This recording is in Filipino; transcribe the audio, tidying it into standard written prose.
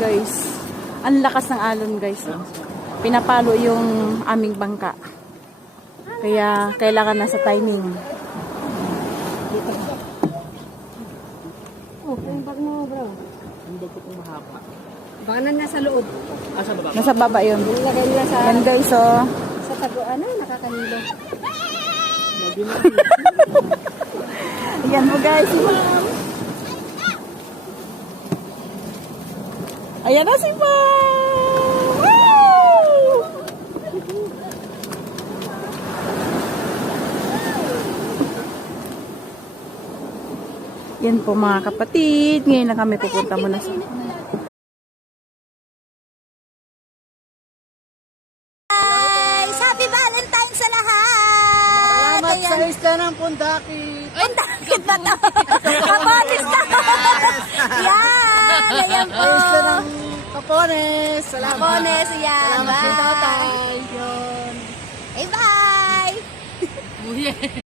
guys. Ang lakas ng alon guys. Oh. Pinapalo yung aming bangka. Kaya kailangan nasa timing. Oh, yung bag mo, bro. Yung bag ko itong mahaba. Baka na nasa loob. Sa baba? Nasa baba yun. Nilagay nila sa, Yan guys, oh. sa taguan na, nakakanilo. Ayan mo guys, si Ma'am. Ayan na si Ma'am. Woo! Yan po mga kapatid. Ngayon na kami pupunta muna sa... Guys, happy Valentine's sa lahat! Salamat sa isla ng Pundakit. Pundakit ba ito? Kapolis na! Yan! Ayan po! Sa isla ng Capones. Salamat. Kapones, yan! Salamat sa tatay. Bye! Yun. Bye!